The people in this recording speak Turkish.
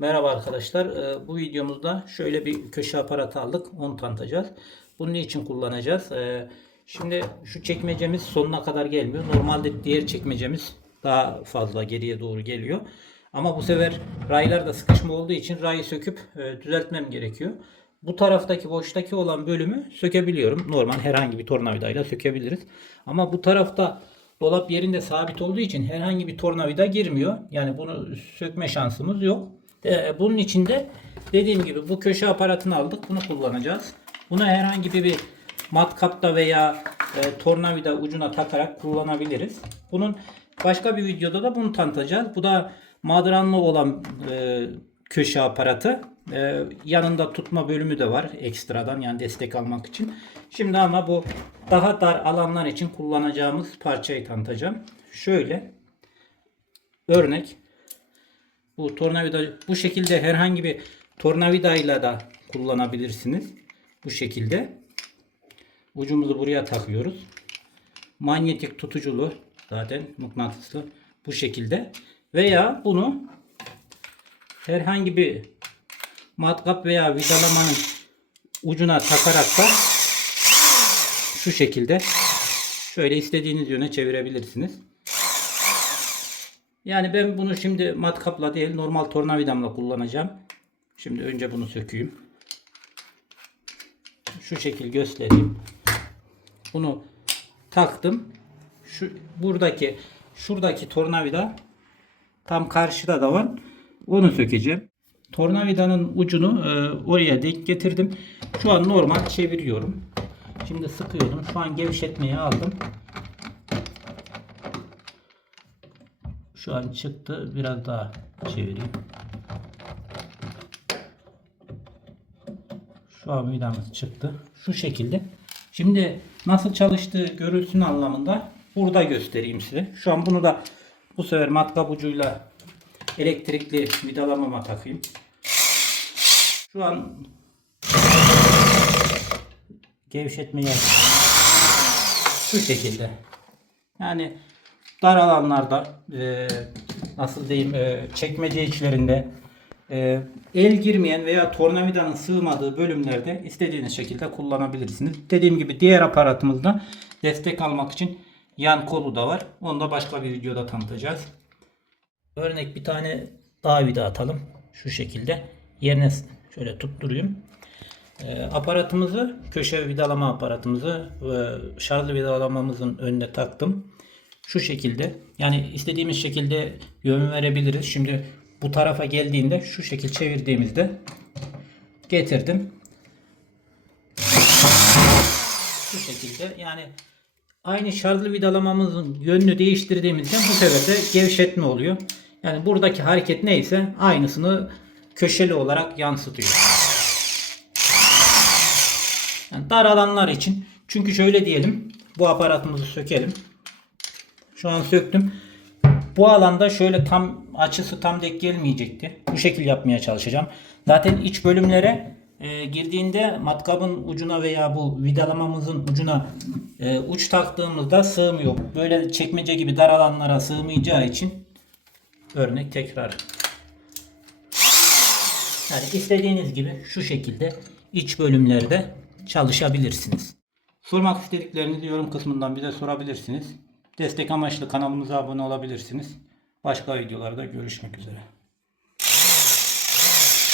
Merhaba arkadaşlar. Ee, Bu videomuzda şöyle bir köşe aparatı aldık. Onu tanıtacağız. Bunu niçin kullanacağız? Ee, Şimdi şu çekmecemiz sonuna kadar gelmiyor. Normalde diğer çekmecemiz daha fazla geriye doğru geliyor. Ama bu sefer raylarda sıkışma olduğu için rayı söküp e, düzeltmem gerekiyor. Bu taraftaki boştaki olan bölümü sökebiliyorum. Normal herhangi bir tornavidayla sökebiliriz. Ama bu tarafta dolap yerinde sabit olduğu için herhangi bir tornavida girmiyor. Yani bunu sökme şansımız yok. Ee, bunun için de dediğim gibi bu köşe aparatını aldık. Bunu kullanacağız. Buna herhangi bir matkapta veya e, tornavida ucuna takarak kullanabiliriz. Bunun başka bir videoda da bunu tanıtacağız. Bu da madranlı olan e, köşe aparatı. E, yanında tutma bölümü de var ekstradan yani destek almak için. Şimdi ama bu daha dar alanlar için kullanacağımız parçayı tanıtacağım. Şöyle örnek bu tornavida bu şekilde herhangi bir tornavidayla da kullanabilirsiniz. Bu şekilde ucumuzu buraya takıyoruz. Manyetik tutuculu zaten mıknatıslı bu şekilde veya bunu herhangi bir matkap veya vidalamanın ucuna takarak da şu şekilde şöyle istediğiniz yöne çevirebilirsiniz. Yani ben bunu şimdi matkapla değil normal tornavidamla kullanacağım. Şimdi önce bunu sökeyim. Şu şekil göstereyim. Bunu taktım. Şu buradaki şuradaki tornavida tam karşıda da var. Onu sökeceğim. Tornavidanın ucunu e, oraya denk getirdim. Şu an normal çeviriyorum. Şimdi sıkıyorum. Şu an gevşetmeye aldım. Şu an çıktı. Biraz daha çevireyim. Şu an vidamız çıktı. Şu şekilde. Şimdi nasıl çalıştığı görülsün anlamında burada göstereyim size. Şu an bunu da bu sefer matkap ucuyla elektrikli vidalamama takayım. Şu an gevşetmeyi şu şekilde. Yani dar alanlarda e, nasıl diyeyim e, çekmece içlerinde e, el girmeyen veya tornavidanın sığmadığı bölümlerde istediğiniz şekilde kullanabilirsiniz. Dediğim gibi diğer aparatımızda destek almak için yan kolu da var. Onu da başka bir videoda tanıtacağız. Örnek bir tane daha vida atalım. Şu şekilde. Yerine şöyle tutturayım. E, aparatımızı, köşe vidalama aparatımızı ve şarjlı vidalamamızın önüne taktım. Şu şekilde. Yani istediğimiz şekilde yön verebiliriz. Şimdi bu tarafa geldiğinde şu şekil çevirdiğimizde getirdim. Şu şekilde yani aynı şarjlı vidalamamızın yönünü değiştirdiğimizde bu sefer de gevşetme oluyor. Yani buradaki hareket neyse aynısını köşeli olarak yansıtıyor. Yani dar alanlar için. Çünkü şöyle diyelim. Bu aparatımızı sökelim. Şu an söktüm. Bu alanda şöyle tam açısı tam denk gelmeyecekti. Bu şekil yapmaya çalışacağım. Zaten iç bölümlere e, girdiğinde matkabın ucuna veya bu vidalamamızın ucuna e, uç taktığımızda sığmıyor. Böyle çekmece gibi dar alanlara sığmayacağı için örnek tekrar. Yani istediğiniz gibi şu şekilde iç bölümlerde çalışabilirsiniz. Sormak istediklerinizi yorum kısmından bize sorabilirsiniz. Destek amaçlı kanalımıza abone olabilirsiniz. Başka videolarda görüşmek üzere.